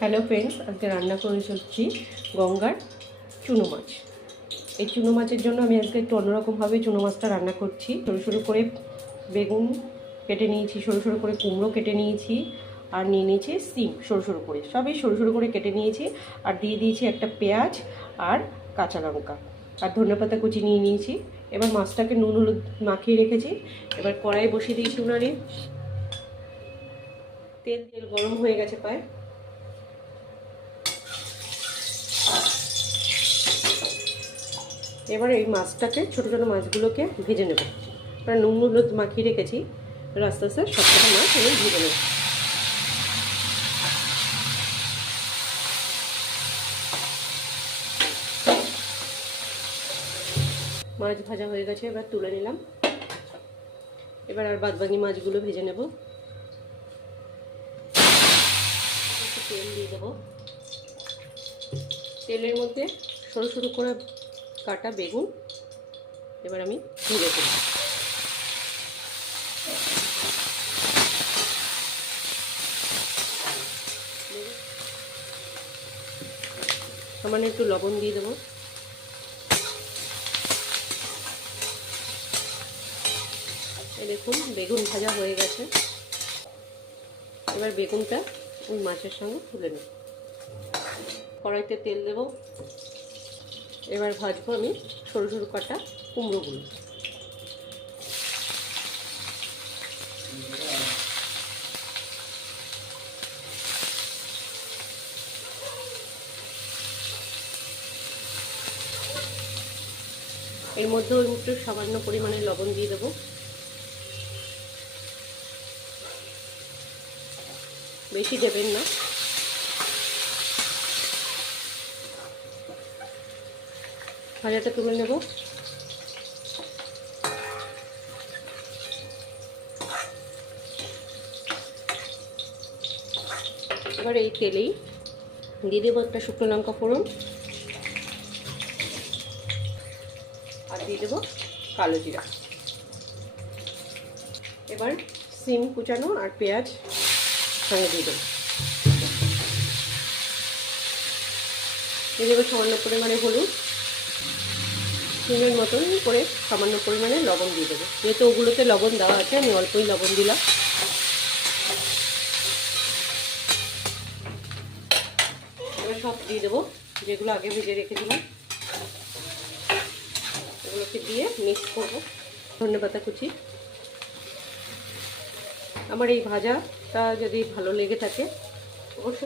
Hello friends, আজকে রান্না করে চলছি গঙ্গার চুনো মাছ। এই চুনো মাছের জন্য আমি আজকে একটু অন্যরকমভাবে চুনো মাছটা রান্না করছি। সরু সরু করে বেগুন কেটে নিয়েছি, সরু সরু করে কুমড়ো কেটে নিয়েছি, আর নিয়ে নিয়েছি সিম সরু সরু করে, সবই সরু সরু করে কেটে নিয়েছি। আর দিয়ে দিয়েছি একটা পেঁয়াজ আর কাঁচা লঙ্কা, আর ধনেপাতা কুচি নিয়ে নিয়েছি। এবার মাছটাকে নুন হলুদ মাখিয়ে রেখেছি। এবার কড়াই বসিয়ে দিয়েছি উনারে। তেল গরম হয়ে গেছে প্রায়। এবার এই মাছটাকে, ছোটো ছোটো মাছগুলোকে ভেজে নেব। কারণ নুন হলুদ মাখিয়ে রেখেছি, আস্তে আস্তে সবকটা মাছ আমি ভেজে নেব। মাছ ভাজা হয়ে গেছে, এবার তুলে নিলাম। এবার আর বাদবাকি মাছগুলো ভেজে নেব। একটু তেল দিয়ে দেবো। তেলের মধ্যে সরু সরু করে কাটা বেগুন এবার আমি ভেজে দেব। সামান্য একটু লবণ দিয়ে দেবো। এই দেখুন বেগুন ভাজা হয়ে গেছে। এবার বেগুনটা ওই মাছের সঙ্গে তুলে নেব। কড়াইতে তেল দেব। এবার ভাজবো আমি সরু সরু কাটা কুমড়োগুলো। এর মধ্যে একটু সামান্য পরিমাণে লবণ দিয়ে দেবো। বেশি দেবেন না। ভাজাটা তুলে নেব। এবার এই তেলেই দিয়ে দেবো একটা শুকনো লঙ্কা ফোড়ন, আর দিয়ে দেবো কালো জিরা। এবার সিম কুচানো আর পেঁয়াজ সঙ্গে দিয়ে দেবো। দিয়ে দেবো সামান্য পরিমাণে হলুদ, সিমের মতন করে সামান্য পরিমাণে লবণ দিয়ে দেবো। যেহেতু ওগুলোতে লবণ দেওয়া আছে, আমি অল্পই লবণ দিলাম। এবার সব দিয়ে দেবো, যেগুলো আগে ভেজে রেখেছিলাম এগুলোকে দিয়ে মিক্স করবো। ধনেপাতা কুচি। আমার এই ভাজাটা যদি ভালো লেগে থাকে অবশ্যই